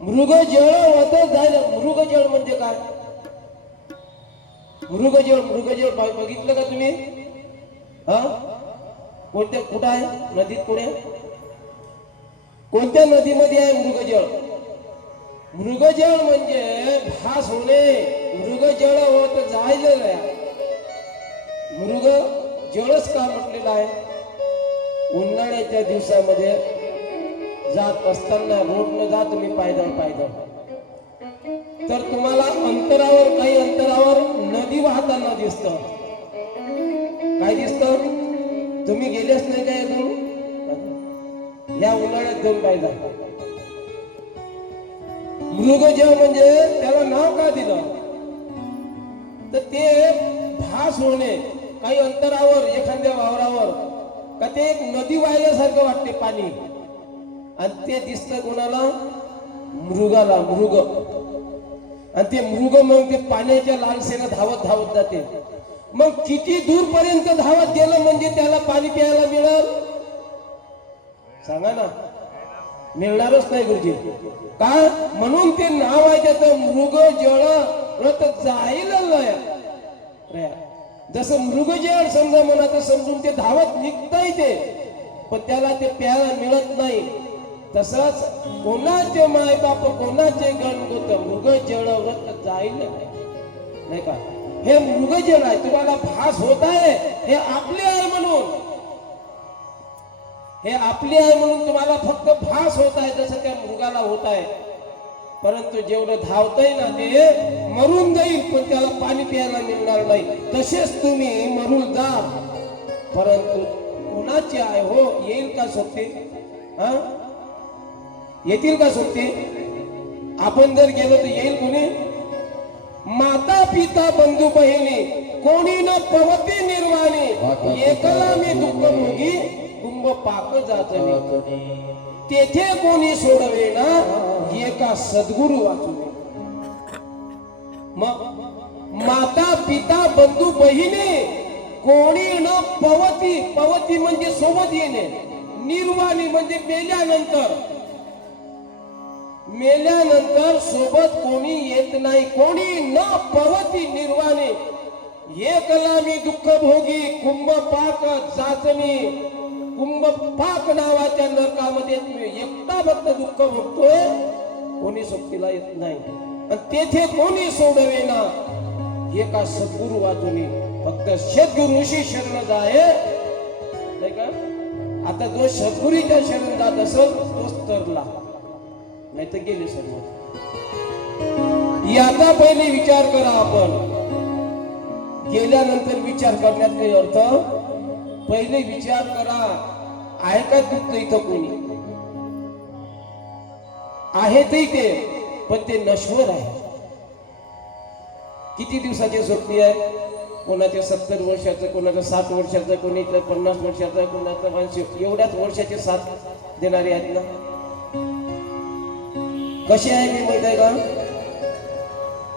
मृगजळ होत झालं मृगजळ म्हणजे काय? मृगजळ मृगजळ बघितलं का तुम्ही? हा? कोणत्या कुठं आहे? नदीत पुढे? कोणत्या नदीमध्ये आहे मृगजळ? मृगजळ म्हणजे भास होणे. मृगजळ होत जायचं आहे मृग जळच का म्हटलेलं आहे? उन्हाळ्याच्या दिवसामध्ये जात असताना रोड न जा तुम्ही पायदळ पायदळ. तर तुम्हाला अंतरावर काही अंतरावर नदी वाहताना दिसत. काय दिसत? तुम्ही गेलेच नाही काय अजून या उन्हाळ्यात दोन पायदा मृगजळ म्हणजे त्याला नाव का दिलं? तर ते भास होणे काही अंतरावर एखाद्या वावरावर का ते एक नदी वाहिल्यासारखं वाटते पाणी. आणि ते दिसतं कोणाला? मृगाला मृग. आणि ते मृग मग ते पाण्याच्या लालसेनं धावत धावत जाते. मग किती दूरपर्यंत धावत गेलं म्हणजे त्याला पाणी प्यायला मिळेल? सांगा ना. मिळणारच नाही गुरुजी. का? म्हणून ते नाव आहे त्याचं मृग जळ रथ जाईल लय. रे. जसं मृगजळ समजा म्हणा तर समजून ते धावत निघता येते पण त्याला ते प्यायला मिळत नाही. तसंच कोणाचे माय बाप कोणाचे गणगोत मृग जळ व्रत जाईल? नाही नाही का? हे मृगजळ आहे. तुम्हाला भास होत आहे? हे आपले आहे म्हणून. हे आपले आहे म्हणून तुम्हाला फक्त भास होत आहे जसं त्या मृगाला होत आहे. परंतु जेवढं धावतंय ना ते मरून जाईल पण त्याला पाणी प्यायला मिळणार नाही. तसेच तुम्ही मरून जा परंतु कोणाची आहे हो? येईल का सोबती हा? येतील का सोबती आपण जर गेलो तर येईल कोणी? माता पिता बंधू बहिणी कोणी न पवती निर्वाणी एकला मी दुःख भोगी कुंभ पाक जाचणी तेथे कोणी सोडवे ना एका सद्गुरु वाचून मग माता पिता बंधू बहिणी कोणी न पवती पवती म्हणजे सोबत येणे निर्वाणी म्हणजे मेल्यानंतर मेल्यानंतर सोबत कोणी येत नाही कोणी न पवती निर्वाणी. एकला मी दुःख भोगी कुंभ पाक जाचणी कुंभ पाक नावाच्या नरकामध्ये तुम्ही एकटा फक्त दुःख भोगतोय कोणी सोबतीला येत नाही. आणि तेथे कोणी सोडवे ना एका सद्गुरु वाचून फक्त सद्गुरुशी शरण जाय. नाही का? आता जो सद्गुरीच्या शरण जात असेल तोच तरला. नाही तर गेले सर्व याचा पहिले विचार करा आपण. गेल्यानंतर विचार करण्यात काही अर्थ? पहिले विचार करा. आहे का दुःख इथं कोणी? आहे ते इथे पण ते नश्वर आहे. किती दिवसाचे सुट्टी आहे? कोणाचे सत्तर वर्षाचं कोणाचं सात वर्षाचं कोणाचं पन्नास वर्षाचं कोणाचं ऐंशी एवढ्याच वर्षाचे साथ देणारे आहेत ना? कशी आहे मी माहीत आहे का?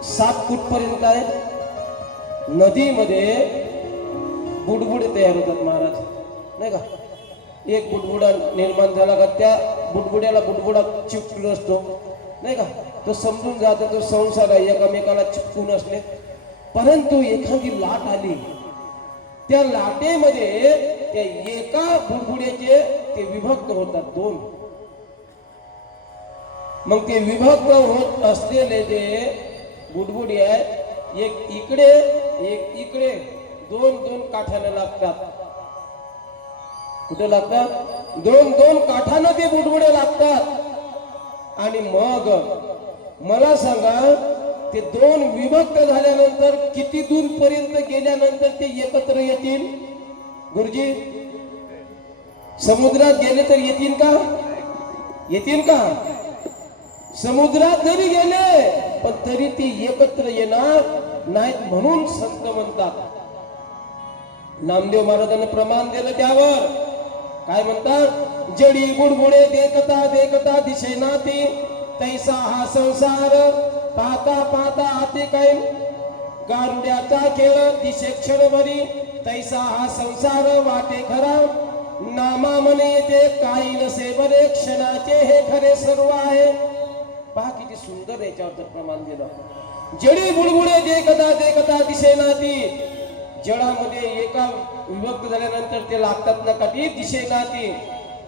सात फूट पर्यंत आहे. नदीमध्ये बुडबुडे तयार होतात महाराज. नाही का? एक बुडबुडा निर्माण झाला का त्या बुडबुड्याला बुडबुडा चिपकलो असतो. नाही का? तो समजून जातो तो संसार आहे एकामेकाला चिपकून असले परंतु एखादी लाट आली. त्या लाटेमध्ये त्या एका बुडबुड्याचे ते विभक्त होतात दोन. मग ते विभक्त होत असलेले जे बुडबुडी आहेत एक इकडे एक इकडे दोन दोन काठ्याला लागतात. कुठे लागतात? दोन दोन काठानं ते बुडबुडे लागतात. आणि मग मला सांगा ते दोन विभक्त झाल्यानंतर किती दूर पर्यंत गेल्यानंतर ते एकत्र येतील? गुरुजी समुद्रात गेले तर येतील का? येतील का? समुद्रात जरी गेले पण तरी ती एकत्र येणार नाहीत म्हणून संत म्हणतात. नामदेव महाराजांना प्रमाण दिलं त्यावर. काय म्हणतात? जडी बुडबुडे देखता देखता दिशे नाती तैसा हा संसार पाहता पाहता आते काय गांड्याचा खेळ दिशे क्षणभरी तैसा हा संसार वाटे खरा. नामा म्हणे येते काही नसे बरे क्षणाचे हे खरे सर्व आहे. पहा किती सुंदर याच्यावरचं प्रमाण दिलं. जडी बुडबुडे जे कदा ते कदा दिसेना ती जळामध्ये एका विभक्त झाल्यानंतर ते लागतात ना कधी दिसेना ती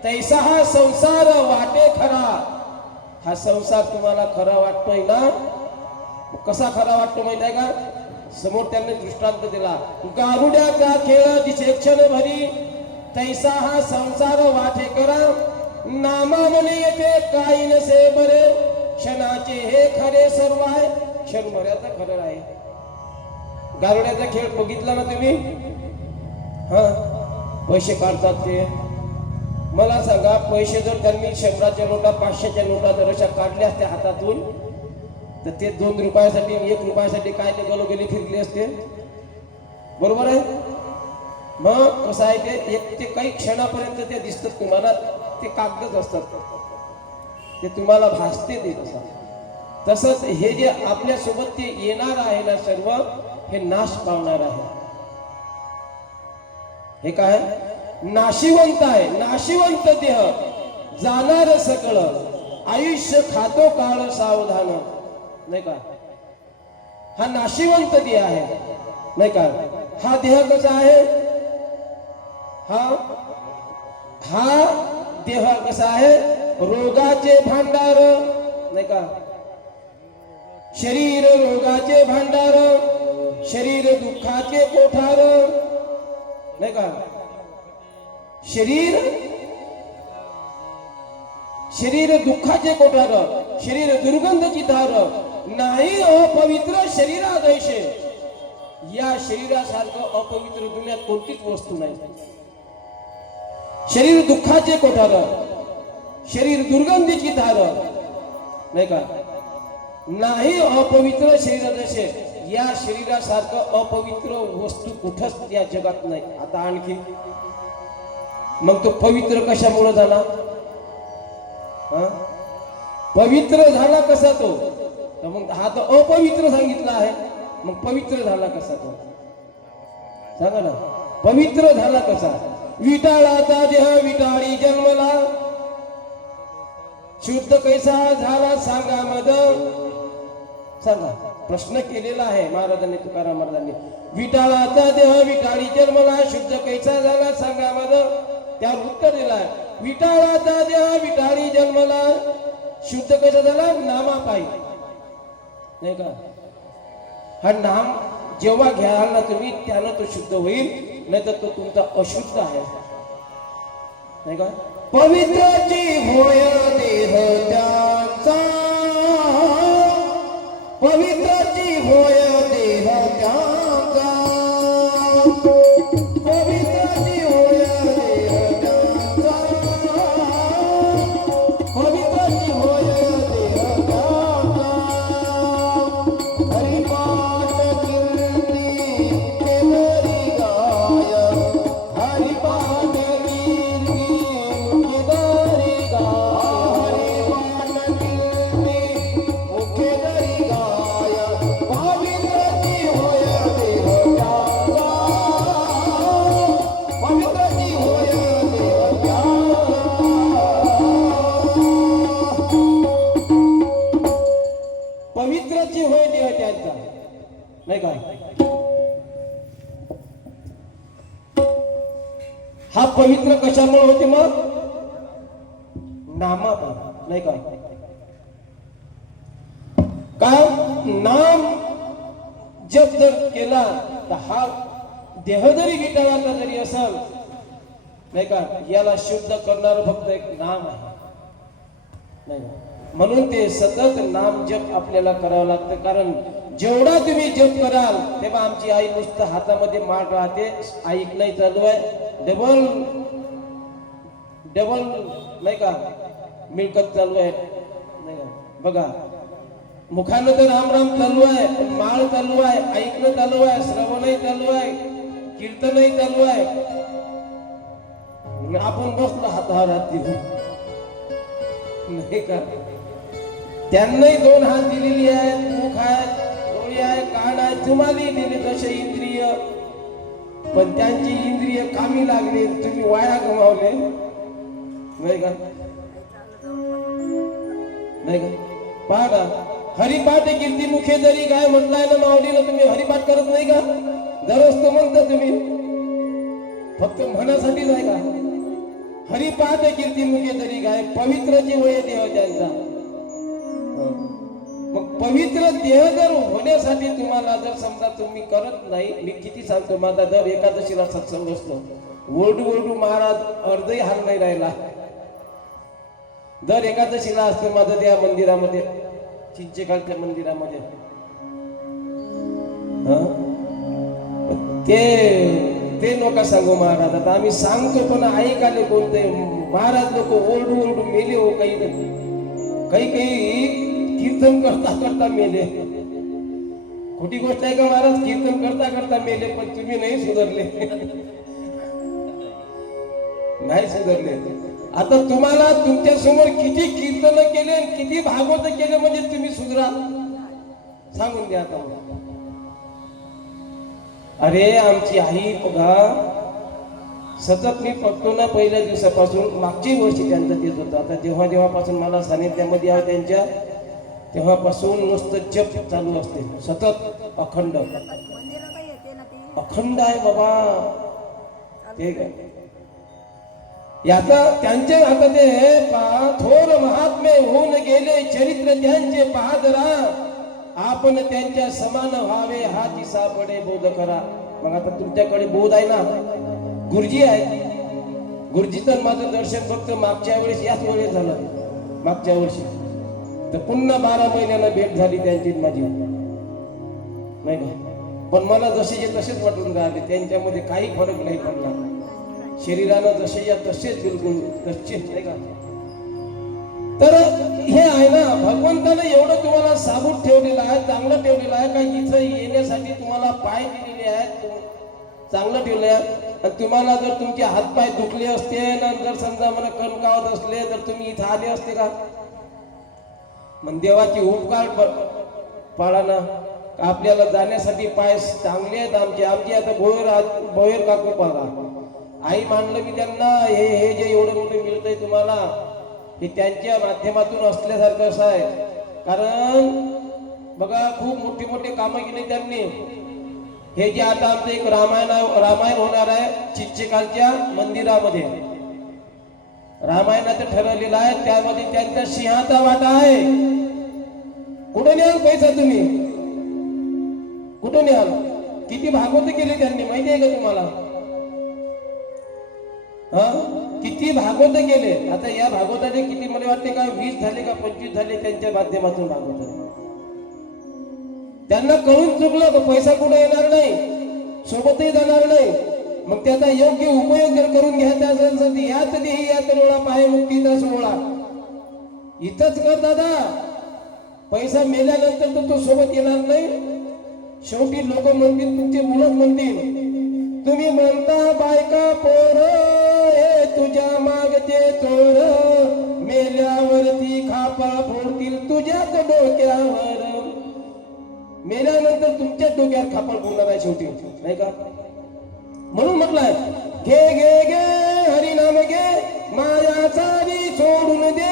तैसा हा संसार वाटे खरा. हा संसार तुम्हाला खरा वाटतोय ना? कसा खरा वाटतो माहीत आहे का? समोर त्यांनी दृष्टांत दिला. गारुड्याचा खेळ दिसे क्षण भरी. तैसा हा संसार वाटे करा नामा म्हणे येते काही नसे बरे. क्षणाचे हे खरे सर्व आहे. क्षण भऱ्याचं खरं आहे. गारुड्याचा खेळ बघितला ना तुम्ही? हा? पैसे काढतात ते. मला सांगा पैसे जर त्यांनी शंभराच्या नोटा पाचशेच्या नोटा जर अशा काढल्या असत्या हातातून तर ते दोन रुपयासाठी एक रुपयासाठी काय ते गलोगली फिरले असते? बरोबर आहे? मग कसं आहे ते? एक ते काही क्षणापर्यंत ते दिसतात तुम्हाला ते कागदच असतात. ते तुम्हाला भासते ते तसं. तसंच हे जे आपल्यासोबत ते येणार आहे ना सर्व हे नाश पावणार आहे. हे काय? नाशिवंत आहे. नाशिवंत देह. जाणार सकळ. आयुष्य खातो काळ सावधान. नाही का? हा नाशिवंत देह आहे. नाही का? हा देह कसा आहे? हा? हा देह कसा आहे? रोगाचे भांडार नाही का? शरीर रोगाचे भांडार शरीर दुःखाचे कोठार नाही का? शरीर शरीर दुःखाचे कोठार शरीर दुर्गंधची धार नाही अपवित्र शरीरा दैशे या शरीरासारखं अपवित्र दुनियात कोणतीच वस्तू नाही. शरीर दुःखाचे कोठार शरीर दुर्गंधीची धार नाही का? नाही अपवित्र शरीर जसे या शरीरासारखं अपवित्र वस्तू कुठंच या जगात नाही. आता आणखी? मग तो पवित्र कशामुळे झाला? हा? पवित्र झाला कसा तो? तर मग हा तर अपवित्र सांगितला आहे. मग पवित्र झाला कसा तो? सांगा ना. पवित्र झाला कसा? विटाळाचा देह विटाळी जन्मला. शुद्ध कैसा झाला सांगा मद सांगा. प्रश्न केलेला आहे महाराजांनी तुकाराम महाराजांनी. विटाळाचा देह विटाळी जन्मला. शुद्ध कैसा झाला सांगा मद त्यावर उत्तर दिला विटाळाचा देह विटाळी जन्मला. शुद्ध कैसा झाला? नामा पायी नाही का? हा नाम जेव्हा घ्याल ना तुम्ही त्यानं तो शुद्ध होईल. नाही तर तो तुमचा अशुद्ध आहे. नाही का? पवित्राची होय देह पवित्र पवित्राची होय हा पवित्र कशामुळे होते मग? नामा नाही का? का नाम जप जर केला तर हा देह जरी विटाळाचा जरी असाल नाही का याला शुद्ध करणार फक्त एक नाम आहे. नाही म्हणून ते सतत नाम जप आपल्याला करावं लागतं कारण जेवढा तुम्ही जप कराल तेव्हा आमची आई नुसतं हातामध्ये माळ राहते. ऐक नाही चालू आहे डबल डबल नाही का? मिळकत चालू आहे नाही का? बघा. मुखानं तर राम राम चालू आहे पण माळ चालू आहे ऐकणं चालू आहे श्रवणही चालू आहे कीर्तनही चालू आहे आपण बसलो हातावर हात देऊ नाही का? त्यांनाही दोन हात दिलेली आहेत मुख तुम्हाला दिले तसे इंद्रिय पण त्यांची इंद्रिय कामी लागली तुम्ही वाया गमावले. नाही का? नाही का? पहा ना हरिपाठ कीर्ती मुखे जरी काय म्हणताय ना माऊलीला तुम्ही हरिपाठ करत नाही का? दररोज तो म्हणता तुम्ही. फक्त म्हणासाठीच आहे का? हरिपाठ कीर्ती मुखे तरी काय पवित्र जीव आहे देव त्यांचा. पवित्र देह जर होण्यासाठी तुम्हाला जर समजा तुम्ही करत नाही मी किती सांगतो माझा दर एकादशीला सत्संग असतो. ओरडू ओरडू महाराज अर्धही हार नाही राहिला. दर एकादशीला असतो माझं त्या मंदिरामध्ये चिंचेकालच्या मंदिरामध्ये. ते ते लोक सांगू महाराज आता आम्ही सांगतो पण ऐकाले कोणते? महाराज लोक ओरडू ओरडू मेले हो काही नाही. काही काही कीर्तन करता करता मेले. खोटी गोष्ट आहे का महाराज? कीर्तन करता करता मेले पण तुम्ही नाही सुधारले. नाही सुधारले. आता तुम्हाला तुमच्यासमोर किती कीर्तन केले आणि किती भागवत केले म्हणजे तुम्ही सुधरा. सांगून द्या आता मला. अरे आमची आई बघा सतत मी बघतो ना पहिल्या दिवसापासून. मागची वर्षी त्यांचं तेच होतं. आता जेव्हा जेव्हापासून मला सानिध्यामध्ये आहे त्यांच्या तेव्हापासून नुसतं जप चालू असते. सतत अखंड. अखंड आहे बाबा. ते याचा त्यांचे आता ते थोर महात्मे होऊन गेले. चरित्र त्यांचे पहा आपण त्यांच्या समान व्हावे हा जी सापडे बोध करा. मग आता तुमच्याकडे बोध आहे ना? गुरुजी आहे. गुरुजी तर माझं दर्शन फक्त मागच्या वेळेस याच वेळेस झालं. मागच्या वर्षी. तर पुन्हा बारा महिन्याला भेट झाली त्यांची माझी. नाही का? पण मला जसेचे तसेच वाटून राहिले त्यांच्यामध्ये काही फरक नाही पडला. शरीरानं जसे या तसेच बिलकुल तसेच नाही का? तर हे आहे ना भगवंतानं एवढं तुम्हाला साबूत ठेवलेलं आहे चांगलं ठेवलेलं आहे का इथं येण्यासाठी तुम्हाला पाय दिलेले आहेत चांगलं ठेवले आहे. आणि तुम्हाला जर तुमचे हातपाय दुखले असते ना जर समजा मला कणकावत असले तर तुम्ही इथं आले असते का? मग देवाची उपकार प- ना आपल्याला जाण्यासाठी पाय चांगले आहेत आमचे. आमचे आता भोयर आत- भोयर काकू पाहा आई मानलं की त्यांना हे हे जे एवढं मोठं मिळतंय तुम्हाला हे त्यांच्या माध्यमातून असल्यासारखं असं आहे. कारण बघा खूप मोठी मोठी कामं केली त्यांनी. हे जे आता आमचं एक रामायण रामायण होणार आहे चिच्चेकालच्या मंदिरामध्ये. रामायणाचं ठरवलेलं आहे त्यामध्ये त्यांचा सिंहाचा वाटा आहे. कुठून न्याल पैसा तुम्ही? कुठून याल? किती भागवत केले त्यांनी माहिती आहे का तुम्हाला? हा? किती भागवत केले? आता या भागवताने किती मला वाटते का वीस झाले का पंचवीस झाले त्यांच्या माध्यमातून भागवत. त्यांना कळून चुकलं तर पैसा कुठे येणार नाही? सोबतही जाणार नाही. मग त्याचा योग्य उपयोग जर करून घ्यायचा असेल तर याच देही यात रोळा पाय मुक्तीचा सोहळा इथंच कर दादा. पैसा मेल्यानंतर तर तो सोबत येणार नाही. शेवटी लोक म्हणतील तुमचे मुलं म्हणतील. तुम्ही म्हणता बायका पोर हे तुझ्या मागचे चोर. मेल्यावरती खापा फोडतील तुझ्याच डोक्यावर. मेल्यानंतर तुमच्याच डोक्यावर खापा फोडणार आहे शेवटी. नाही का? म्हणून म्हटलंय घे घे घे हरिनाम घे माया सारी सोडून दे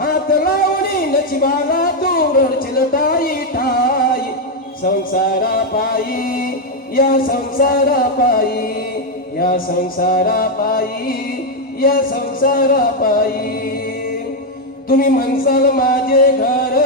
हात लावणी नशिबाला तू रडशील ताई ठाई संसारा पायी या संसारा पायी या संसारा पायी या संसारा पायी तुम्ही म्हणसाल माझे घर